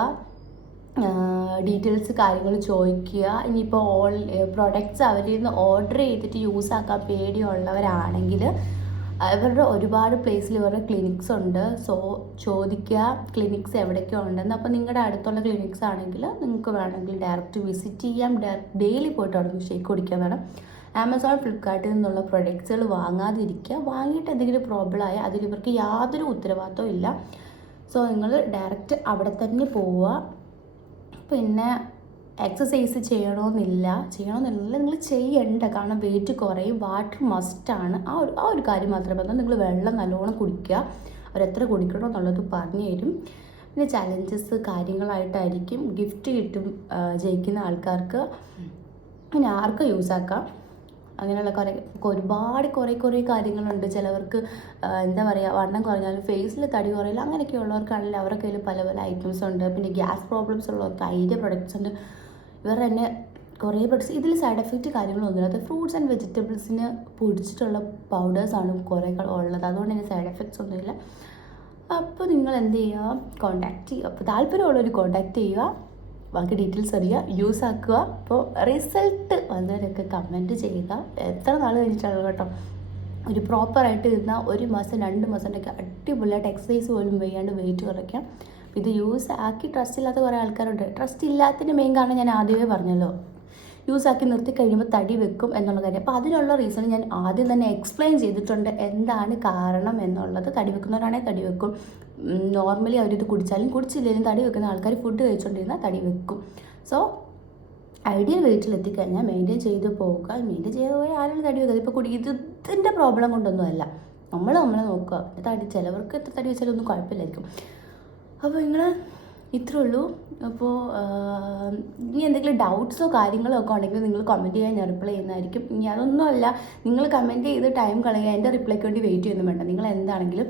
ഡീറ്റെയിൽസ് കാര്യങ്ങൾ ചോദിക്കുക. ഇനിയിപ്പോൾ ഓൾ പ്രൊഡക്ട്സ് അവരിൽ നിന്ന് ഓർഡർ ചെയ്തിട്ട് യൂസ് ആക്കാൻ പേടിയുള്ളവരാണെങ്കിൽ ഇവരുടെ ഒരുപാട് പ്ലേസിൽ ഇവരുടെ ക്ലിനിക്സ് ഉണ്ട്. സോ ചോദിക്കുക ക്ലിനിക്സ് എവിടെയൊക്കെ ഉണ്ടെന്ന്. അപ്പോൾ നിങ്ങളുടെ അടുത്തുള്ള ക്ലിനിക്സ് ആണെങ്കിൽ നിങ്ങൾക്ക് വേണമെങ്കിൽ ഡയറക്റ്റ് വിസിറ്റ് ചെയ്യാം. ഡയറക്റ്റ് ഡെയിലി പോയിട്ട് അവിടെ ഷേക്ക് കുടിക്കാൻ വേണം. ആമസോൺ ഫ്ലിപ്കാർട്ടിൽ നിന്നുള്ള പ്രൊഡക്ട്സുകൾ വാങ്ങാതിരിക്കുക. വാങ്ങിയിട്ട് എന്തെങ്കിലും പ്രോബ്ലം ആയാൽ അതിൽ ഇവർക്ക് യാതൊരു ഉത്തരവാദിത്വം ഇല്ല. സോ നിങ്ങൾ ഡയറക്റ്റ് അവിടെ തന്നെ പോവുക. പിന്നെ എക്സസൈസ് ചെയ്യണമെന്നില്ല. ചെയ്യണമെന്നില്ല നിങ്ങൾ ചെയ്യണ്ട. കാരണം വെയിറ്റ് കുറയും. വാട്ടർ മസ്റ്റാണ് ആ ഒരു ആ ഒരു കാര്യം മാത്രമേ പറഞ്ഞാൽ നിങ്ങൾ വെള്ളം നല്ലോണം കുടിക്കുക. അവരെത്ര കുടിക്കണം എന്നുള്ളത് പറഞ്ഞു തരും. പിന്നെ ചലഞ്ചസ് കാര്യങ്ങളായിട്ടായിരിക്കും. ഗിഫ്റ്റ് കിട്ടും ജയിക്കുന്ന ആൾക്കാർക്ക്. പിന്നെ ആർക്കും യൂസ് ആക്കാം? അങ്ങനെയുള്ള കുറേ ഒരുപാട് കുറേ കുറേ കാര്യങ്ങളുണ്ട്. ചിലവർക്ക് എന്താ പറയുക വണ്ണം കുറഞ്ഞാലും ഫേസിൽ തടി കുറയില്ല അങ്ങനെയൊക്കെ ഉള്ളവർക്കാണെങ്കിൽ അവരുടെ കയ്യിൽ പല പല ഐറ്റംസ് ഉണ്ട്. പിന്നെ ഗ്യാസ് പ്രോബ്ലംസ് ഉള്ളവർക്ക് അതിന്റെ പ്രൊഡക്ട്സ് ഉണ്ട്. ഇവർ തന്നെ കുറേ പ്രൊഡക്ട്സ് ഇതിൽ സൈഡ് എഫക്റ്റ് കാര്യങ്ങളൊന്നുമില്ല. അത് ഫ്രൂട്ട്സ് ആൻഡ് വെജിറ്റബിൾസിന് പൊടിച്ചിട്ടുള്ള പൗഡേഴ്സാണ് കുറേ ഉള്ളത്. അതുകൊണ്ട് തന്നെ സൈഡ് എഫക്ട്സ് ഒന്നുമില്ല. അപ്പോൾ നിങ്ങൾ എന്ത് ചെയ്യുക? കോണ്ടാക്ട് ചെയ്യുക. അപ്പോൾ താല്പര്യമുള്ളവർ കോണ്ടാക്ട് ചെയ്യുക. ബാക്കി ഡീറ്റെയിൽസ് അറിയുക യൂസ് ആക്കുക. അപ്പോൾ റിസൾട്ട് വന്നവരൊക്കെ കമന്റ് ചെയ്യുക. എത്ര നാൾ കഴിഞ്ഞിട്ടാണ് കേട്ടോ? ഒരു പ്രോപ്പറായിട്ട് ഇരുന്ന ഒരു മാസം രണ്ട് മാസത്തിന്റെയൊക്കെ അടിപൊളിയായിട്ട് എക്സസൈസ് പോലും ചെയ്യാണ്ട് വെയിറ്റ് കുറയ്ക്കാം ഇത് യൂസ് ആക്കി ട്രസ്റ്റ് ഇല്ലാത്ത കുറേ ആൾക്കാരുണ്ട്. ട്രസ്റ്റ് ഇല്ലാത്തതിന്റെ മെയിൻ കാരണം ഞാൻ ആദ്യമേ പറഞ്ഞല്ലോ. യൂസ് ആക്കി നിർത്തി കഴിയുമ്പോൾ തടി വെക്കും എന്നുള്ള കാര്യം. അപ്പോൾ അതിനുള്ള റീസൺ ഞാൻ ആദ്യം തന്നെ എക്സ്പ്ലെയിൻ ചെയ്തിട്ടുണ്ട് എന്താണ് കാരണം എന്നുള്ളത്. തടി വെക്കുന്നവരാണെങ്കിൽ തടി വെക്കും. നോർമലി അവരിത് കുടിച്ചാലും കുടിച്ചില്ലെങ്കിലും തടി വെക്കുന്ന ആൾക്കാർ ഫുഡ് കഴിച്ചുകൊണ്ടിരുന്നാൽ തടി വെക്കും. സോ ഐഡിയൽ വെയിറ്റിൽ എത്തിക്കഴിഞ്ഞാൽ മെയിന്റെയിൻ ചെയ്ത് പോവുക. മെയിന്റെയിൻ ചെയ്ത് പോയാൽ ആരും തടി വെക്കുക ഇപ്പോൾ കുടി ഇത് ഇതിന്റെ പ്രോബ്ലം കൊണ്ടൊന്നുമല്ല നമ്മൾ നമ്മളെ നോക്കുക. തടി ചിലവർക്ക് എത്ര തടി വെച്ചാലും ഒന്നും കുഴപ്പമില്ലായിരിക്കും. അപ്പോൾ നിങ്ങൾ ഇത്രേ ഉള്ളൂ. അപ്പോൾ ഇനി എന്തെങ്കിലും ഡൗട്ട്സോ കാര്യങ്ങളോ ഒക്കെ ഉണ്ടെങ്കിൽ നിങ്ങൾ കമന്റ് ചെയ്യാൻ ഞാൻ റിപ്ലൈ ചെയ്യുന്നതായിരിക്കും. ഇനി അതൊന്നുമല്ല നിങ്ങൾ കമന്റ് ചെയ്ത് ടൈം കളയുക. എന്റെ റിപ്ലൈക്ക് വേണ്ടി വെയിറ്റ് ചെയ്യുന്നു വേണ്ട. നിങ്ങൾ എന്താണെങ്കിലും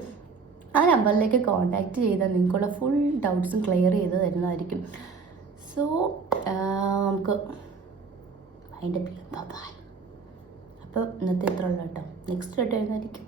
ആ നമ്പറിലേക്ക് കോൺടാക്റ്റ് ചെയ്താൽ നിങ്ങൾക്കുള്ള ഫുൾ ഡൗട്ട്സും ക്ലിയർ ചെയ്ത് തരുന്നതായിരിക്കും. സോ നമുക്ക് അതിന്റെ ബൈ അപ്പോൾ ഇന്നത്തെ ഇത്ര ഉള്ളൂ കേട്ടോ. നെക്സ്റ്റ് കേട്ടോ വരുന്നതായിരിക്കും.